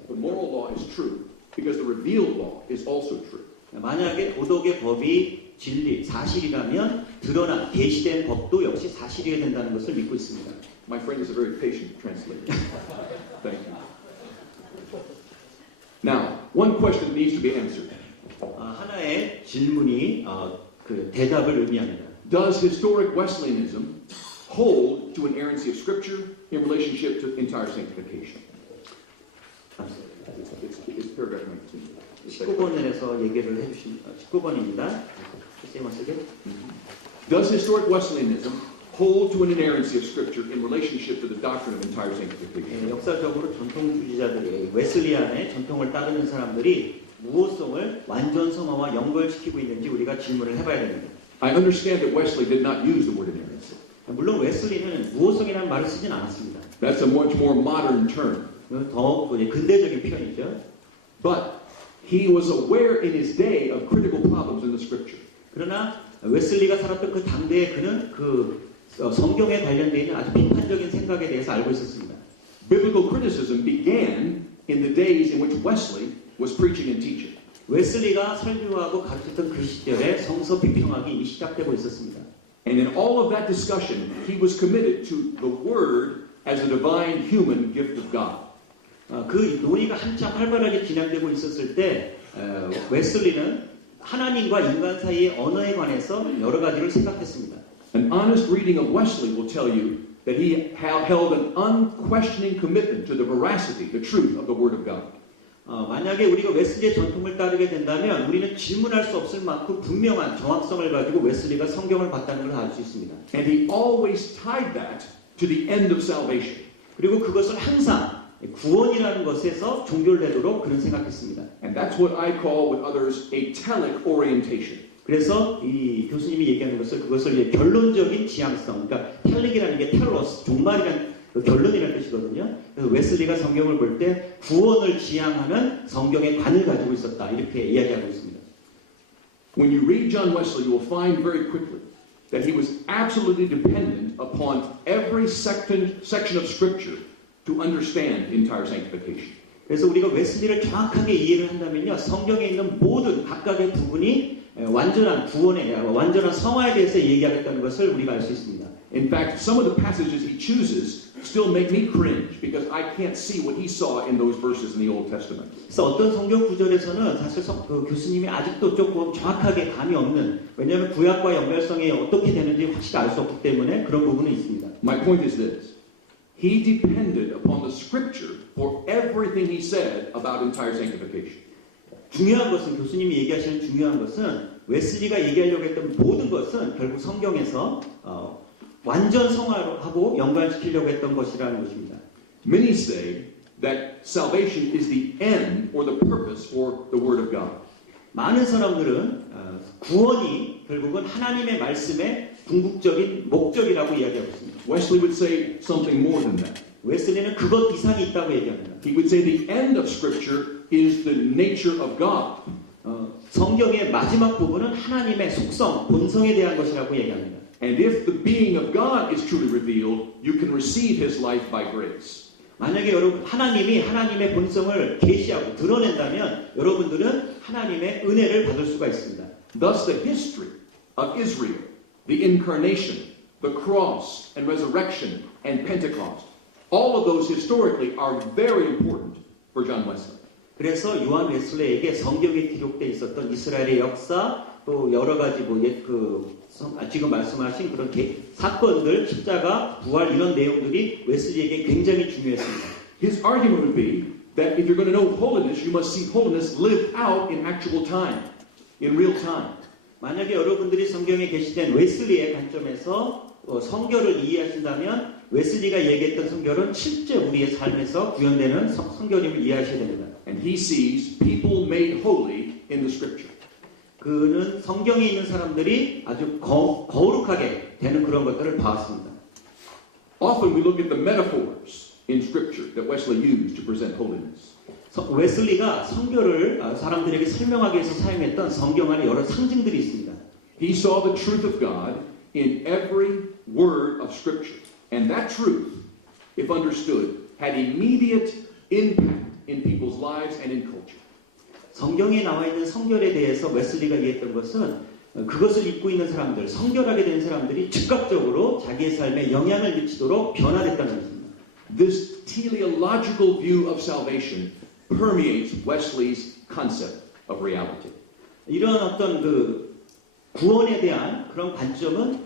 The moral law is true because the revealed law is also true. 만약에 도덕의 법이 진리, 사실이라면 드러난 계시된 법도 역시 사실이어야 된다는 것을 믿고 있습니다. My friend is a very patient translator. Thank you. Now, one question needs to be answered. 하나의 질문이 그 대답을 의미합니다. Does historic Wesleyanism hold to inerrancy of Scripture in relationship to entire sanctification? It's paragraph 19. 19번에서 얘기를 해주신 19번입니다. Does historic Wesleyanism hold to an inerrancy of Scripture in relationship to the doctrine of entire sanctification? 역사적으로 전통주의자들이 웨슬리안의 전통을 따르는 사람들이 무호성을 완전 성화와 연결시키고 있는지 우리가 질문을 해봐야 됩니다. I understand that Wesley did not use the word inerrancy. 물론 웨슬리는 무호성이라는 말을 쓰진 않았습니다. That's a much more modern term. 더욱 근대적인 표현이죠. But he was aware in his day of critical problems in the Scripture. 그러나 웨슬리가 살았던 그 당대에 그는 성경에 관련되어 있는 아주 비판적인 생각에 대해서 알고 있었습니다. Biblical criticism began in the days in which Wesley was preaching and teaching. 웨슬리가 설교하고 가르쳤던 그 시절에 성서 비평하기 이미 시작되고 있었습니다. And in all of that discussion, he was committed to the Word as a divine human gift of God. 그 논의가 한참 활발하게 진행되고 있었을 때 웨슬리는 하나님과 인간 사이의 언어에 관해서 여러 가지를 생각했습니다. An honest reading of Wesley will tell you that he held an unquestioning commitment to the veracity, the truth of the Word of God. 만약에 우리가 웨슬리의 전통을 따르게 된다면 우리는 질문할 수 없을 만큼 분명한 정확성을 가지고 웨슬리가 성경을 봤다는 걸 알 수 있습니다. And he always tied that to the end of salvation. 그리고 그것을 항상 구원이라는 것에서 종결되도록 그는 생각했습니다. And that's what I call with others a telic orientation. 그래서 이 교수님이 얘기하는 것을 그것을 결론적인 지향성, 그러니까 텔릭이라는 게 텔로스, 종말이라는 결론이라는 뜻이거든요. 그래서 웨슬리가 성경을 볼 때 구원을 지향하는 성경의 관을 가지고 있었다 이렇게 이야기하고 있습니다. When you read John Wesley, you will find very quickly that he was absolutely dependent upon every section of Scripture to understand entire sanctification. 그래서 우리가 웨슬리를 정확하게 이해를 한다면요, 성경에 있는 모든 각각의 부분이 완전한 구원에 대한, 완전한 성화에 대해서 얘기하겠다는 것을 우리가 알 수 있습니다. In fact, some of the passages he chooses still make me cringe because I can't see what he saw in those verses in the Old Testament. 그래서 어떤 성경 구절에서는 사실 그 교수님이 아직도 조금 정확하게 감이 없는, 왜냐하면 구약과 연결성이 어떻게 되는지 확실히 알 수 없기 때문에 그런 부분은 있습니다. My point is this. He depended upon the Scripture for everything he said about entire sanctification. 중요한 것은, 교수님이 얘기하시는 중요한 것은 웨슬리가 얘기하려고 했던 모든 것은 결국 성경에서 완전 성화하고 연관시키려고 했던 것이라는 것입니다. Many say that salvation is the end or the purpose for the Word of God. 많은 사람들은 구원이 결국은 하나님의 말씀의 궁극적인 목적이라고 이야기하고 있습니다. Wesley would say something more than that. 웨슬리는 그것 이상이 있다고 얘기합니다. He would say the end of Scripture is the nature of God. 성경의 마지막 부분은 하나님의 속성, 본성에 대한 것이라고 얘기합니다. And if the being of God is truly revealed, you can receive His life by grace. 만약에 여러분 하나님이 하나님의 본성을 계시하고 드러낸다면 여러분들은 하나님의 은혜를 받을 수가 있습니다. Thus, the history of Israel, the incarnation, the cross and resurrection and Pentecost, all of those historically are very important for John Wesley. 그래서 요한 웨슬레에게 성경에 기록되어 있었던 이스라엘의 역사, 또 여러 가지 지금 말씀하신 그런 사건들, 십자가, 부활 이런 내용들이 웨슬리에게 굉장히 중요했습니다. His argument would be that if you're going to know holiness, you must see holiness lived out in actual time, in real time. 만약에 여러분들이 성경에 게시된 웨슬리의 관점에서 성결을 이해하신다면 웨슬리가 얘기했던 성결은 실제 우리의 삶에서 구현되는 성결임을 이해하셔야 됩니다. And he sees people made holy in the scripture. 그는 성경에 있는 사람들이 아주 거룩하게 되는 그런 것들을 봐왔습니다. Often we look at the metaphors in scripture that Wesley used to present holiness. 웨슬리가 성결을 사람들에게 설명하기 위해서 사용했던 성경 안에 여러 상징들이 있습니다. He saw the truth of God in every word of scripture. And that truth, if understood, had immediate impact in people's lives and in culture. 성경에 나와 있는 성결에 대해서 웨슬리가 얘기했던 것은 그것을 입고 있는 사람들, 성결하게 된 사람들이 즉각적으로 자기의 삶에 영향을 미치도록 변화됐다는 것입니다. This teleological view of salvation permeates Wesley's concept of reality. 이런 어떤 그 구원에 대한 그런 관점은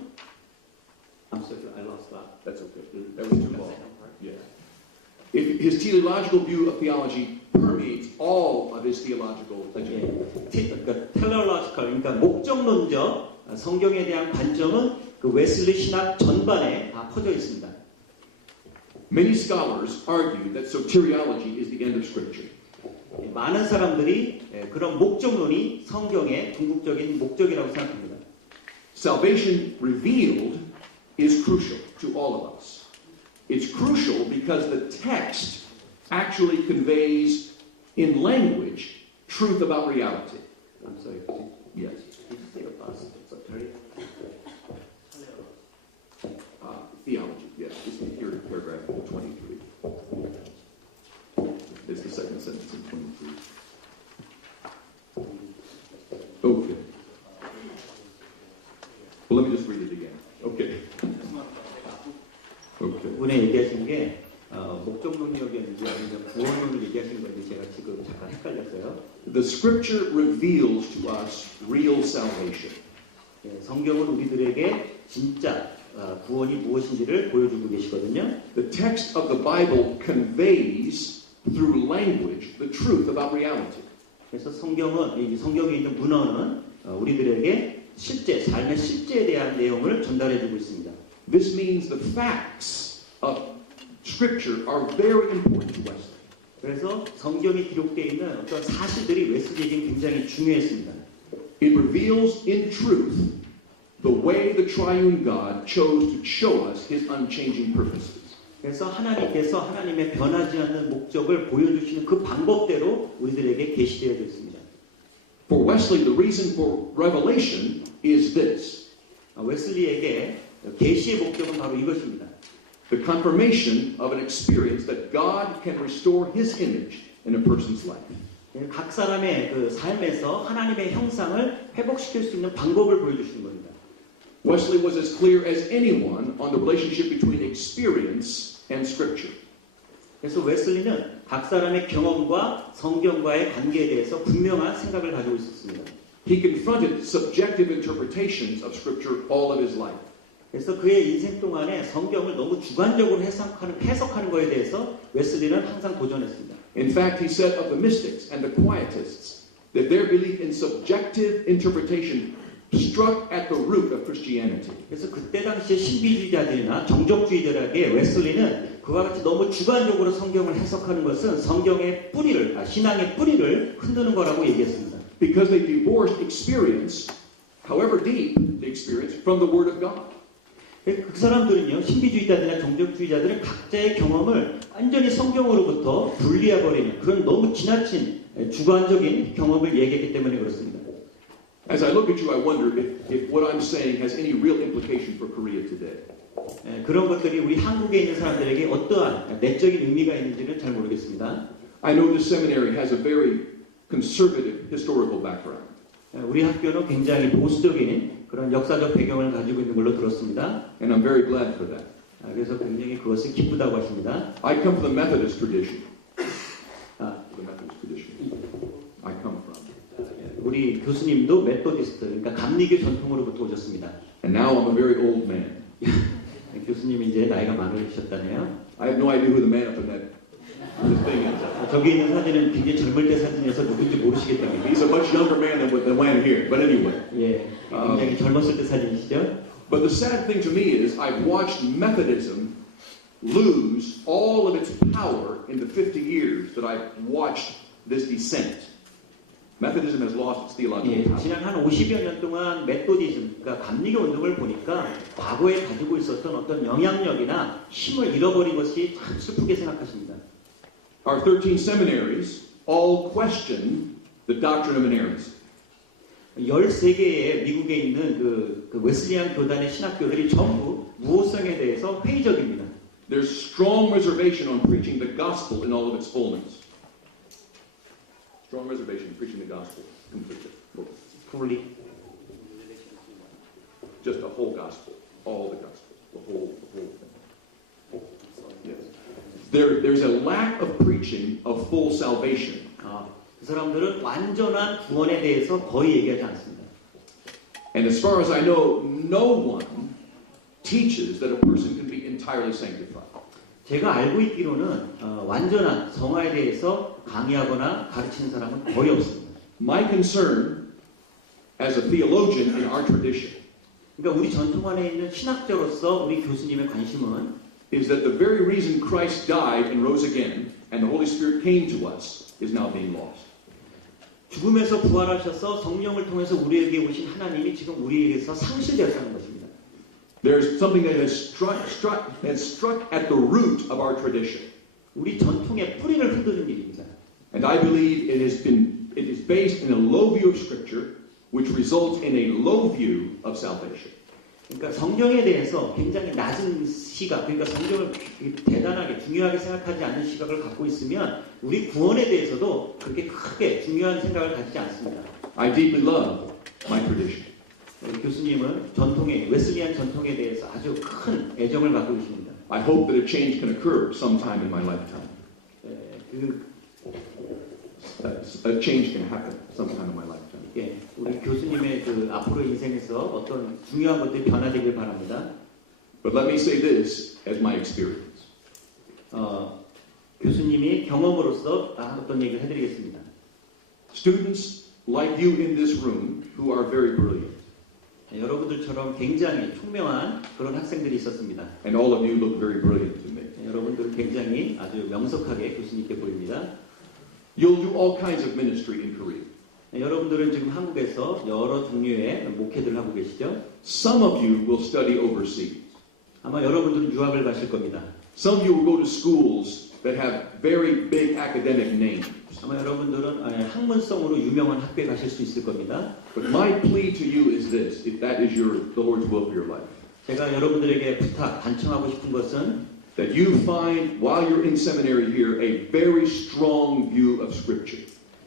I'm sorry, I lost that. That's okay. That was too long. Yeah. If his teleological view of theology permeates all of his theological agenda. 그러니까 텔레올로지컬, 그러니까 목적론적 성경에 대한 관점은 그 웨슬리 신학 전반에 다 퍼져 있습니다. Many scholars argue that soteriology is the end of Scripture. 많은 사람들이 그런 목적론이 성경의 궁극적인 목적이라고 생각합니다. Salvation revealed is crucial to all of us. It's crucial because the text actually conveys in language truth about reality. I'm sorry. Yes. Did you say about soteriology? Theology, yes. It's here in paragraph 23. It's the second sentence in 23. Okay. Well, let me just read it again. Okay. Okay. 이번에 얘기하신 게 목적론이었는지 아니면 구원론을 얘기하신 건지 제가 지금 잠깐 헷갈렸어요. The scripture reveals to us real salvation. 성경은 우리들에게 진짜 구원이 무엇인지를 보여주고 계시거든요. The text of the Bible conveys through language the truth about reality. 그래서 성경은 이 성경에 있는 문헌은 우리들에게 실제 삶의 실제에 대한 내용을 전달해주고 있습니다. This means the facts of Scripture are very important to Wesley. 그래서 성경에 기록되어 있는 어떤 사실들이 웨슬리에게 굉장히 중요했습니다. It reveals in truth the way the triune God chose to show us His unchanging purposes. 그래서 하나님께서 하나님의 변하지 않는 목적을 보여주시는 그 방법대로 우리들에게 계시되어 있습니다. For Wesley, the reason for revelation is this. 웨슬리에게 계시의 목적은 바로 이것입니다. The confirmation of an experience that God can restore His image in a person's life. 각 사람의 그 삶에서 하나님의 형상을 회복시킬 수 있는 방법을 보여주시는 겁니다. Wesley was as clear as anyone on the relationship between experience and Scripture. 그래서 웨슬리는 각 사람의 경험과 성경과의 관계에 대해서 분명한 생각을 가지고 있었습니다. He confronted subjective interpretations of Scripture all of his life. 그래서 그의 인생 동안에 성경을 너무 주관적으로 해석하는 것에 대해서 웨슬리는 항상 도전했습니다. In fact, he said of the mystics and the quietists that their belief in subjective interpretation struck at the root of Christianity. 그래서 그때 당시에 신비주의자들이나 정적주의자들에게 웨슬리는 그와 같이 너무 주관적으로 성경을 해석하는 것은 성경의 뿌리를, 신앙의 뿌리를 흔드는 거라고 얘기했습니다. Because they divorced experience, however deep the experience, from the Word of God. 그 사람들은요, 신비주의자들이나 정적주의자들은 각자의 경험을 완전히 성경으로부터 분리해버리는 그런 너무 지나친 주관적인 경험을 얘기했기 때문에 그렇습니다. As I look at you, I wonder if what I'm saying has any real implication for Korea today. 그런 것들이 우리 한국에 있는 사람들에게 어떠한 내적인 의미가 있는지는 잘 모르겠습니다. I know this seminary has a very conservative historical background. 우리 학교는 굉장히 보수적인 그런 역사적 배경을 가지고 있는 걸로 들었습니다. And I'm very glad for that. 그래서 굉장히 그것을 기쁘다고 하십니다. I come from the Methodist tradition. The Methodist tradition. I come from. 우리 교수님도 메토디스트, 그러니까 감리교 전통으로부터 오셨습니다. And now I'm a very old man. 교수님이 이제 나이가 많으셨다네요. I have no idea who the man up in that thing is. 저기 있는 사진은 굉장히 젊을 때 사진이어서 누군지 모르시겠다고요. He's a much younger man than the one here. But anyway. 예, 굉장히 젊었을 때 사진이시죠. But the sad thing to me is I've watched Methodism lose all of its power in the 50 years that I've watched this descent. Methodism has lost its theological 예, power. 지난 한 50여 년 동안 메토디즘, 그러니까 감리교 운동을 보니까 과거에 가지고 있었던 어떤 영향력이나 힘을 잃어버린 것이 참 슬프게 생각하십니다. Our 13 seminaries all question the doctrine of inerrancy. 13개의 미국에 있는 그 웨슬리안 교단의 신학교들이 전부 무호성에 대해서 회의적입니다. There's strong reservation on preaching the gospel in all of its fullness. Strong reservation on preaching the gospel completely. fully. Just the whole gospel. All the gospel. The whole thing. Yes. There's a lack of preaching of full salvation. 그 사람들은 완전한 구원에 대해서 거의 얘기하지 않습니다. And as far as I know, no one teaches that a person can be entirely sanctified. 제가 알고 있기로는 완전한 성화에 대해서 강의하거나 가르치는 사람은 거의 없습니다. My concern as a theologian in our tradition 그러니까 우리 전통 안에 있는 신학자로서 우리 교수님의 관심은 is that the very reason Christ died and rose again and the Holy Spirit came to us is now being lost. 죽음에서 부활하셔서 성령을 통해서 우리에게 오신 하나님이 지금 우리에게서 상실되었다는 것입니다. There's something that has struck at the root of our tradition. 우리 전통의 뿌리를 흔드는 일입니다. And I believe it is based in a low view of Scripture, which results in a low view of salvation. 그러니까 성경에 대해서 굉장히 낮은 시각, 그러니까 성경을 대단하게 중요하게 생각하지 않는 시각을 갖고 있으면 우리 구원에 대해서도 그렇게 크게 중요한 생각을 가지지 않습니다. I deeply love my tradition. 우리 교수님은 전통에 웨슬리안 전통에 대해서 아주 큰 애정을 갖고 계십니다. I hope that a change can occur sometime in my lifetime. A change can happen sometime in my lifetime. 우리 교수님의 그 앞으로 인생에서 어떤 중요한 것들이 변화되길 바랍니다. But let me say this as my experience. 교수님이 경험으로서 어떤 얘기를 해드리겠습니다. Students like you in this room who are very brilliant. 여러분들처럼 굉장히 총명한 그런 학생들이 있었습니다. And all of you look very brilliant to me. 여러분들은 굉장히 아주 명석하게 교수님께 보입니다. You'll do all kinds of ministry in Korea. 여러분들은 지금 한국에서 여러 종류의 목회들을 하고 계시죠. Some of you will study overseas. 아마 여러분들은 유학을 가실 겁니다. Some of you will go to schools that have very big academic names. 아마 여러분들은 학문성으로 유명한 학교에 가실 수 있을 겁니다. But my plea to you is this, if that is the Lord's will for your life. 제가 여러분들에게 간청하고 싶은 것은 That you find, while you're in seminary here, a very strong view of Scripture.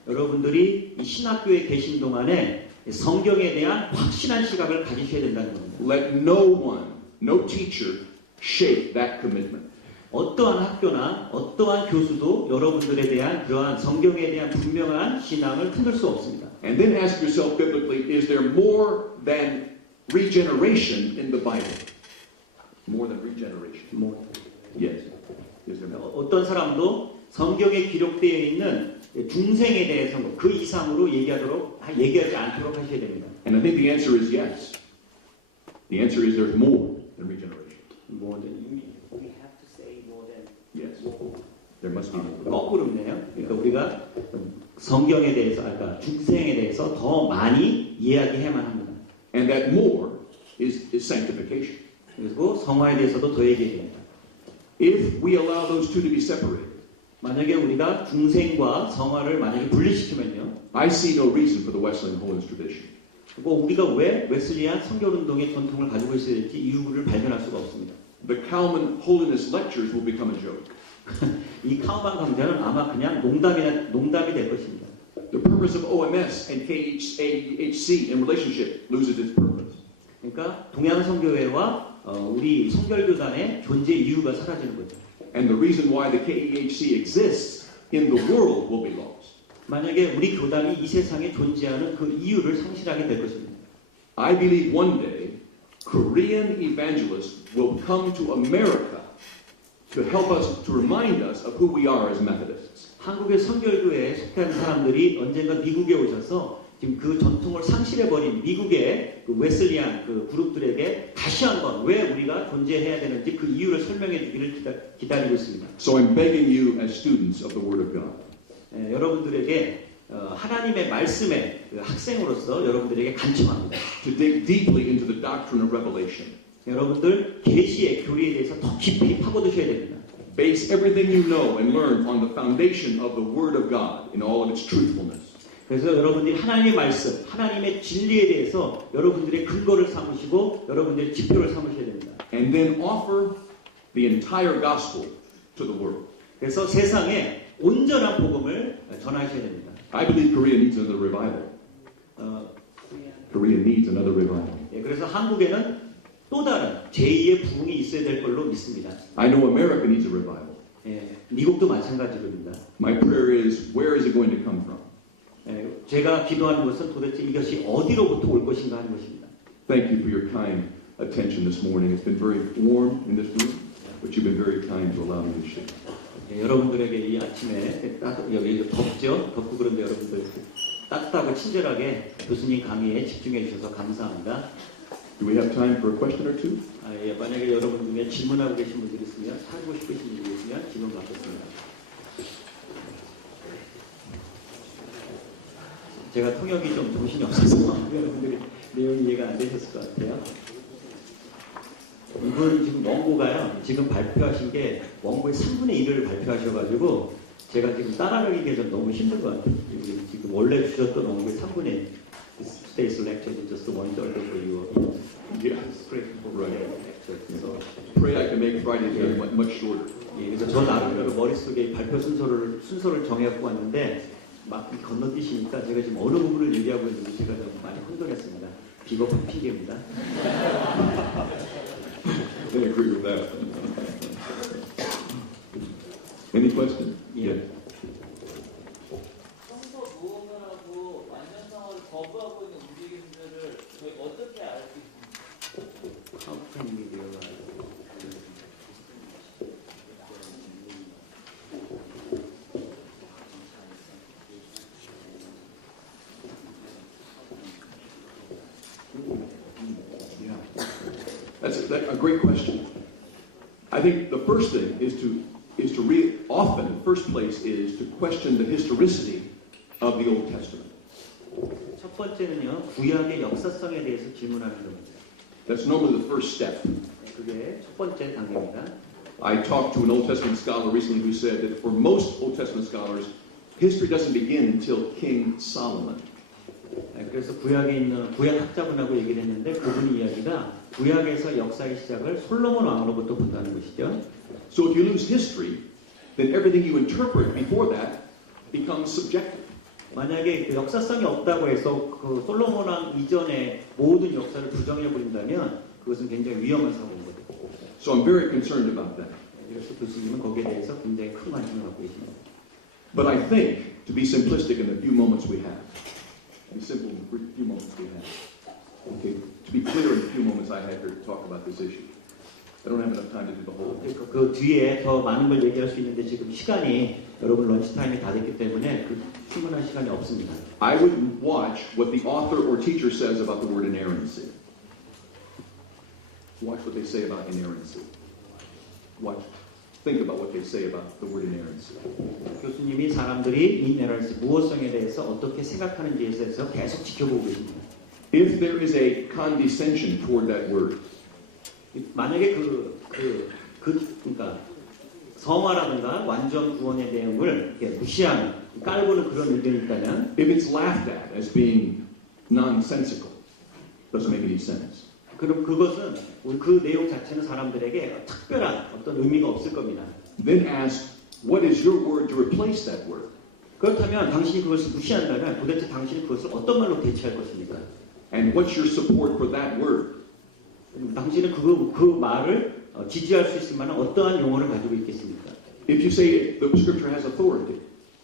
여러분들이 이 신학교에 계신 동안에 성경에 대한 확실한 시각을 가지셔야 된다는 겁니다. Let no teacher shake that commitment. 어떠한 학교나 어떠한 교수도 여러분들에 대한 그러한 성경에 대한 분명한 신앙을 흔들 수 없습니다. And then ask yourself biblically, is there more than regeneration in the Bible? More than regeneration? Yes. Is there more? 어떤 사람도 성경에 기록되어 있는 중생에 대해서 그 이상으로 얘기하지 않도록 하셔야 됩니다. And I think the answer is yes. The answer is there's more than regeneration. We have to say more than. Yes. There must be more. 거꾸로네요. 그러니까 우리가 성경에 대해서, 그러니까 중생에 대해서 더 많이 이야기해야만 합니다. And that more is sanctification. 그리고 성화에 대해서도 더 얘기해야 됩니다. If we allow those two to be separated, 만약에 우리가 중생과 성화를 만약에 분리시키면요. I see no reason for the Wesleyan holiness tradition. 그리고 우리가 왜 웨슬리안 성결운동의 전통을 가지고 있어야 될지 이유를 발견할 수가 없습니다. The Calvin holiness lectures will become a joke. 이 카우만 강좌는 아마 그냥 농담이 될 것입니다. The purpose of OMS and KHC in relationship loses its purpose. 그러니까 동양 성교회와 우리 성결교단의 존재 이유가 사라지는 거죠. And the reason why the KEHC exists in the world will be lost. 만약에 우리 교단이 이 세상에 존재하는 그 이유를 상실하게 될 것입니다. I believe one day Korean evangelists will come to America to help us, to remind us of who we are as Methodists. 한국의 성결교회에 속한 사람들이 언젠가 미국에 오셔서 지금 그 전통을 상실해버린 미국의 그 웨슬리안 그 그룹들에게 다시 한번 왜 우리가 존재해야 되는지 그 이유를 설명해 주기를 기다리고 있습니다. So I'm begging you as students of the Word of God, 여러분들에게 하나님의 말씀의 그 학생으로서 여러분들에게 간청합니다. to dig deeply into the doctrine of revelation. 여러분들 계시의 교리에 대해서 더 깊이 파고드셔야 됩니다. Base everything you know and learn on the foundation of the Word of God in all of its truthfulness. 그래서 여러분들이 하나님의 말씀, 하나님의 진리에 대해서 여러분들의 근거를 삼으시고 여러분들의 지표를 삼으셔야 됩니다. And then offer the entire gospel to the world. 그래서 세상에 온전한 복음을 전하셔야 됩니다. I believe Korea needs another revival. Korea needs another revival. 그래서 한국에는 또 다른 제2의 부흥이 있어야 될 걸로 믿습니다. I know America needs a revival. 미국도 마찬가지입니다. My prayer is, where is it going to come from? 제가 기도하는 것은 도대체 이것이 어디로부터 올 것인가 하는 것입니다. Thank you for your kind attention this morning. It's been very warm in this room, but you've been very kind to allow me to share. 여러분들에게 이 아침에 여기 덥죠? 덥고 그런데 여러분들 따뜻하고 친절하게 교수님 강의에 집중해 주셔서 감사합니다. Do we have time for a question or two? 만약에 여러분 중에 질문하고 계신 분들이 있으면 하고 싶으신 분들이 있으면 질문 받겠습니다. 제가 통역이 좀 정신이 없어서 여러분들이 내용이 이해가 안 되셨을 것 같아요. 이분 지금 원고가요. 지금 발표하신 게 원고의 3분의 1을 발표하셔가지고 제가 지금 따라가기가 좀 너무 힘든 것 같아요. 지금 원래 주셨던 원고의 3분의 1. Today's lecture is just 1/3 of your script for lecture. So Pray I can make Friday very much shorter. 그래서 저 나름대로 머릿속에 발표 순서를 정해갖고 왔는데 막 건너뛰시니까 제가 지금 어느 부분을 얘기하고 있는지 제가 좀 많이 혼돈했습니다. 비겁한 핑계입니다. I agree with that. Any question? Yeah. 평소 무언가라고 완전성을 거부하고 있는 움직임들을 저희 어떻게 알 수 있습니까? How can we realize? That's a great question. I think the first thing is to often, first place is to question the historicity of the Old Testament. 첫 번째는요, 구약의 역사성에 대해서 질문하는 겁니다. That's normally the first step. 그게 첫 번째 단계입니다. I talked to an Old Testament scholar recently who said that for most Old Testament scholars, history doesn't begin until King Solomon. 그래서 구약에 있는 구약 학자분하고 얘기를 했는데 그분이 이야기가 구약에서 역사의 시작을 솔로몬 왕으로부터 본다는 것이죠. So if you lose history, then everything you interpret before that becomes subjective. 만약에 그 역사성이 없다고 해서 그 솔로몬 왕 이전의 모든 역사를 부정해 버린다면 그것은 굉장히 위험한 사고인 거죠. So I'm very concerned about that. 그래서 교수님은 거기에 대해서 굉장히 큰 관심을 갖고 계십니다. But I think, to be simplistic in the few moments we have, okay, to be clear in the few moments I have here to talk about this issue. I don't have enough time to do the whole thing. 그 뒤에 더 많은 걸 얘기할 수 있는데 지금 시간이 여러분 런치 타임이 다 됐기 때문에 그 충분한 시간이 없습니다. I would watch what the author or teacher says about the word inerrancy. Watch what they say about inerrancy. Think about what they say about the word inerrancy. 교수님이 사람들이 이네런스 무엇성에 대해서 어떻게 생각하는지에 대해서 계속 지켜보고 계십니다. If there is a condescension toward that word, 만약에 그러니까 성화라든가 완전 구원의 내용을 무시하는 깔보는 그런 의견이 있다면, if it's laughed at as being nonsensical, doesn't make any sense. 그럼 그것은 그 내용 자체는 사람들에게 특별한 어떤 의미가 없을 겁니다. Then ask, what is your word to replace that word? 그렇다면 당신이 그것을 무시한다면 도대체 당신이 그것을 어떤 말로 대체할 것입니까? And what's your support for that word? 당신은 그 말을 지지할 수 있을 만한 어떠한 용어를 가지고 있겠습니까? If you say the scripture has authority,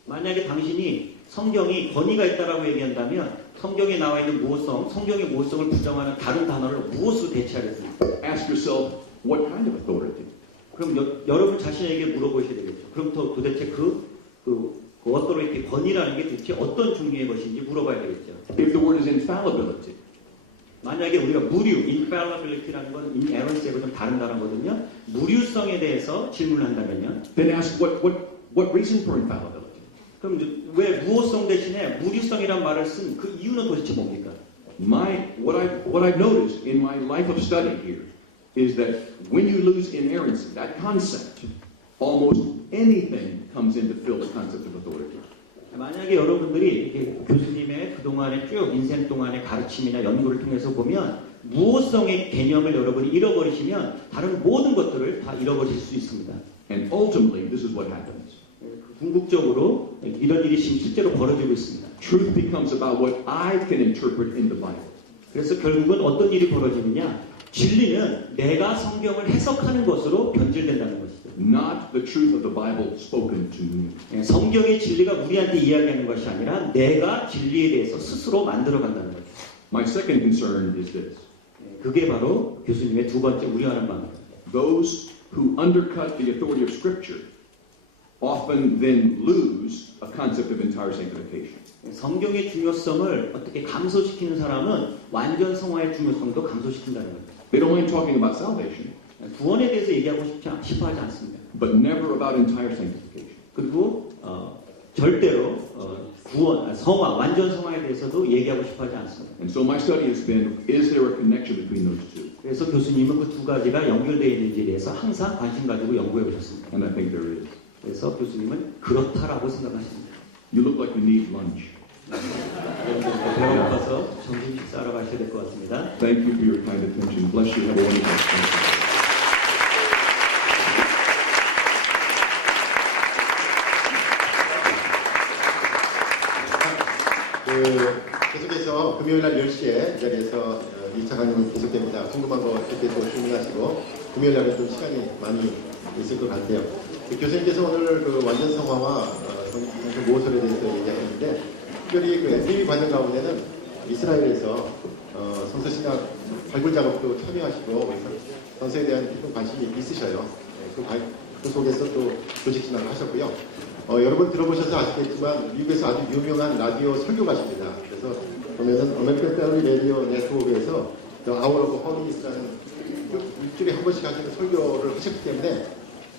만약에 당신이 성경이 권위가 있다라고 얘기한다면 성경에 나와 있는 모성, 성경의 모성을 부정하는 다른 단어를 무엇으로 대체하겠습니까? ask yourself, what kind of authority? 그럼 여러분 자신에게 물어보셔야 되겠죠. 그럼 도대체 그 그 어토리티 권위라는 게 도대체 어떤 종류의 것인지 물어봐야 되겠죠. If the word is infallibility, 만약에 우리가 무류, infallibility라는 건 inerrancy하고 좀 다른 단어거든요. 무류성에 대해서 질문을 한다면요. then ask what reason for infallibility? 그럼 왜 무호성 대신에 무류성이란 말을 쓴 그 이유는 도대체 뭡니까? What I've noticed in my life of study here is that when you lose inerrancy, that concept, almost anything comes in to fill the concept of authority. 만약에 여러분들이 이렇게 교수님의 그동안의 쭉 인생 동안의 가르침이나 연구를 통해서 보면 무호성의 개념을 여러분이 잃어버리시면 다른 모든 것들을 다 잃어버릴 수 있습니다. And ultimately, this is what happens. 궁극적으로 이런 일이 지금 실제로 벌어지고 있습니다. Truth becomes about what I can interpret in the Bible. 그래서 결국은 어떤 일이 벌어지느냐? 진리는 내가 성경을 해석하는 것으로 변질된다는 것이죠. Not the truth of the Bible spoken to me. 성경의 진리가 우리한테 이야기하는 것이 아니라 내가 진리에 대해서 스스로 만들어간다는 거죠. My second concern is this. 그게 바로 교수님의 두 번째 우려하는 바입니다. Those who undercut the authority of Scripture often then lose a concept of entire sanctification. 성경의 중요성을 어떻게 감소시키는 사람은 완전 성화의 중요성도 감소시킨다는 거죠. They don't mind talking about salvation, 구원에 대해서 얘기하고 싶어 하지 않습니다. but never about entire sanctification. 그리고 절대로 구원, 성화, 완전 성화에 대해서도 얘기하고 싶어 하지 않습니다. And so my study has been, is there a connection between those two? 그래서 교수님은 그 두 가지가 연결되어 있는지에 대해서 항상 관심 가지고 연구해 오셨습니다. And I think there is. 그래서 교수님은 그렇다라고 생각하십니다. You look like you need lunch. 배고파서 점심 식사하러 가셔야 될 것 같습니다. Thank you for your kind attention. Bless you. Have a wonderful day. 계속해서 금요일날 10시에 이 자리에서 2차 강연은 계속됩니다. 궁금한 거 계속 질문하시고 금요일날은 좀 시간이 많이 있을 것 같아요. 교수님께서 오늘 그 완전 성화와 모호설에 대해서 얘기하셨는데 특별히 그 MBB 관련 가운데는 이스라엘에서 성서신학 발굴 작업도 참여하시고 성서에 대한 깊은 관심이 있으셔요. 그 속에서 또 조직 진학을 하셨고요. 여러분 들어보셔서 아시겠지만 미국에서 아주 유명한 라디오 설교가십니다. 그래서 보면은 아메리칸 패밀리 라디오 네트워크에서 The Hour of Holiness라는 일주일에 한 번씩 하시는 설교를 하셨기 때문에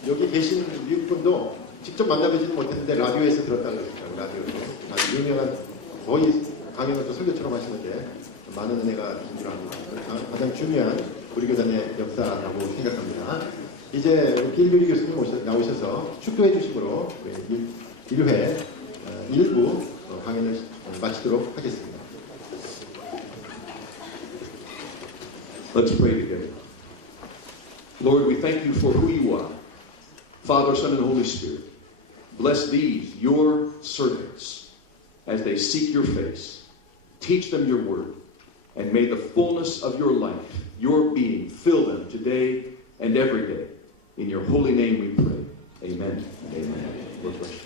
여기 계신 미국 분도 직접 만나보지는 못했는데 라디오에서 들었다고 그랬어요. 라디오에서 아주 유명한 거의 강연을 또 설교처럼 하시는데 많은 은혜가 진 줄 압니다. 가장 중요한 우리 교단의 역사라고 생각합니다. 이제 길유리 교수님 나오셔서 축도해 주심으로 1회 1부 강연을 마치도록 하겠습니다. Let's pray together. Lord, we thank you for who you are. Father, Son, and Holy Spirit. Bless these, your servants, as they seek your face. Teach them your word. And may the fullness of your life, your being, fill them today and every day. In your holy name we pray. Amen and amen. Lord bless you.